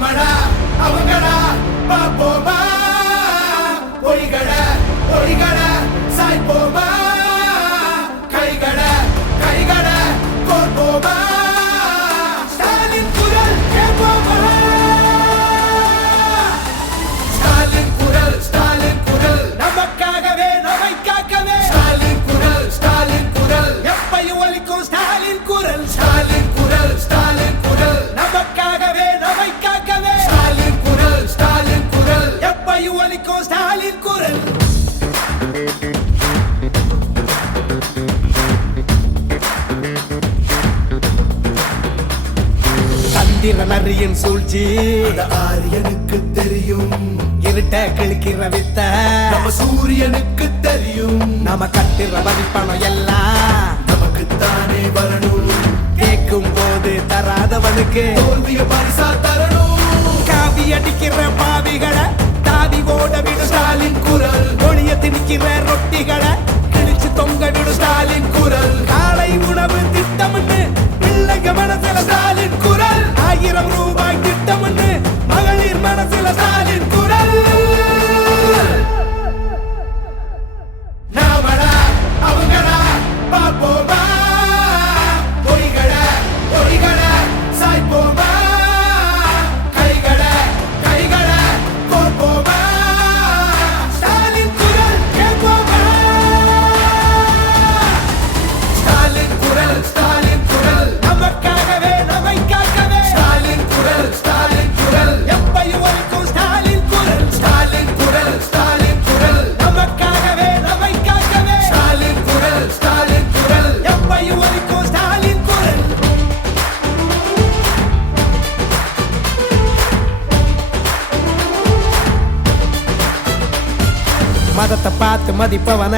நாமடா அவங்கடா பாப்போமா ஒளிகட ஒளிகட சாய்ப்போமா கைகட கைகட கோர்ப்போமா ஸ்டாலின் குரல் கேட்போமா ஸ்டாலின் குரல் நமக்காகவே நம்மை காக்கவே ஸ்டாலின் குரல் எப்பையும் ஒலிக்கும் ஸ்டாலின் குரல் நமக்காகவே நம்மை காக்கவே ஸ்டாலின் குரல் எப்பையும் ஒலிக்கும் ஸ்டாலின் குரல் சந்திரன் அறியின் சூழ்ச்சி ஆரியனுக்கு தெரியும், இருட்ட கிழக்கிற வித்த நம்ம சூரியனுக்கு தெரியும். நாம கட்டுற வரிப்பணம் எல்லாம் நமக்குத்தானே வரணும், கேட்கும் போது தராதவனுக்கு தோல்விய பரிசா தரணும். காவி அடிக்கிற பாவிகளை தாவி ஓட விடு ஸ்டாலின் குரல், ஒளிய திணிக்கிற ரொட்டிகளை கிழிச்சு தொங்க விடு ஸ்டாலின் குரல் காலை உணவு திட்டம்னு பிள்ளைங்க மனசுல ஸ்டாலின் குரல் 1000 ரூபாய் திட்டம்னு மகளிர் மனசுல ஸ்டாலின் குரல் நாமடா அவங்கடா பாப்போமா ஒளிகட ஒளிகட சாய்ப்போமா கைகட கைகட கோர்ப்போமா ஸ்டாலின் குரல் கேட்போமா ஸ்டாலின் குரல் நமக்காகவே நம்மை காக்கவே ஸ்டாலின் குரல் எப்பையும் ஒலிக்கும் ஸ்டாலின் குரல் நமக்காகவே நம்மை காக்கவே ஸ்டாலின் குரல் எப்பையும் ஒலிக்கும் ஸ்டாலின் குரல் மதத்தை பார்த்து மதிப்பவன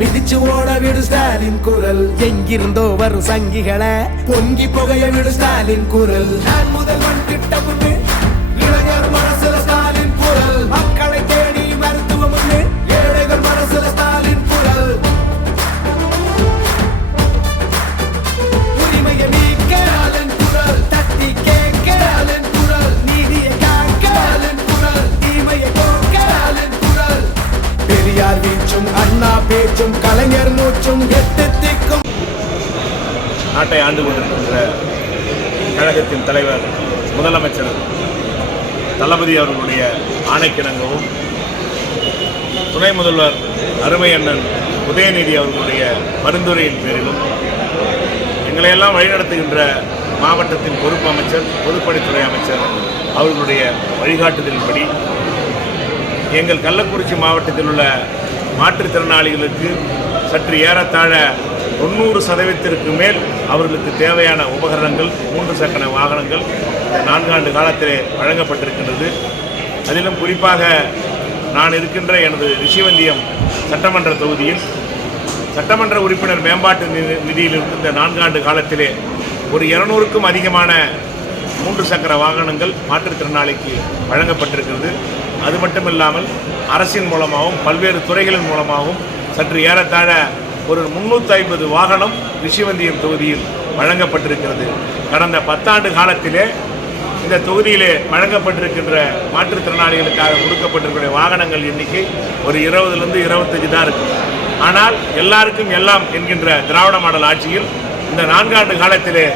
மிதிச்சு ஓட விடு ஸ்டாலின் குரல் எங்கிருந்தோ வரும் சங்கிகளை பொங்கி புகைய விடு ஸ்டாலின் குரல் நான் முதல்வன் திட்டம் இளைஞர் மனசுல ஸ்டாலின் குரல் மக்களை தேடி மருத்துவம் ஏழைகள் மனசுல ஸ்டாலின் குரல் உரிமையை நீக்க ஸ்டாலின் குரல், தட்டி கேட்க ஸ்டாலின் குரல், நீதியை காக்க ஸ்டாலின் குரல், தீமையை போக்க ஸ்டாலின் குரல். பெரியார் வீச்சும் அண்ணா பேச்சும் கலைஞர் மூச்சும் எட்டு திக்கும் நாட்டை ஆண்டு கொண்டிருக்கின்ற கழகத்தின் தலைவர் முதலமைச்சர் தளபதி அவர்களுடைய ஆணைக்கிணங்கவும் துணை முதல்வர் அருமை அண்ணன் உதயநிதி அவர்களுடைய பரிந்துரையின் பேரிலும் எங்களையெல்லாம் வழிநடத்துகின்ற மாவட்டத்தின் பொறுப்பு அமைச்சர் பொதுப்பணித்துறை அமைச்சர் அவர்களுடைய வழிகாட்டுதலின்படி எங்கள் கள்ளக்குறிச்சி மாவட்டத்தில் உள்ள மாற்றுத்திறனாளிகளுக்கு சற்று ஏறத்தாழ 90% மேல் அவர்களுக்கு தேவையான உபகரணங்கள் 3 சக்கர வாகனங்கள் இந்த 4 ஆண்டு காலத்திலே வழங்கப்பட்டிருக்கின்றது. அதிலும் குறிப்பாக நான் இருக்கின்ற எனது ரிஷிவந்தியம் சட்டமன்ற தொகுதியில் சட்டமன்ற உறுப்பினர் மேம்பாட்டு நிதியிலிருந்து இந்த 4 ஆண்டு காலத்திலே ஒரு 200க்கும் அதிகமான 3 சக்கர வாகனங்கள் மாற்றுத்திறனாளிக்கு வழங்கப்பட்டிருக்கிறது. அது மட்டுமில்லாமல் அரசின் மூலமாகவும் பல்வேறு துறைகளின் மூலமாகவும் சற்று ஏறத்தாழ ஒரு 350 வாகனம் ரிஷிவந்தியம் தொகுதியில் வழங்கப்பட்டிருக்கிறது. கடந்த 10 ஆண்டு காலத்திலே இந்த தொகுதியிலே வழங்கப்பட்டிருக்கின்ற மாற்றுத்திறனாளிகளுக்காக கொடுக்கப்பட்டிருக்கிற வாகனங்கள் எண்ணிக்கை ஒரு 20லிருந்து 25 தான் இருக்கும். ஆனால் எல்லாருக்கும் எல்லாம் என்கின்ற திராவிட மாடல் ஆட்சியில் இந்த 4 ஆண்டு காலத்திலே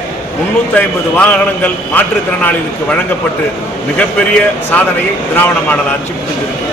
350 வாகனங்கள் மாற்றுத்திறனாளிகளுக்கு வழங்கப்பட்டு மிகப்பெரிய சாதனையை திராவிட மாடல் ஆட்சி புரிந்திருக்கிறது.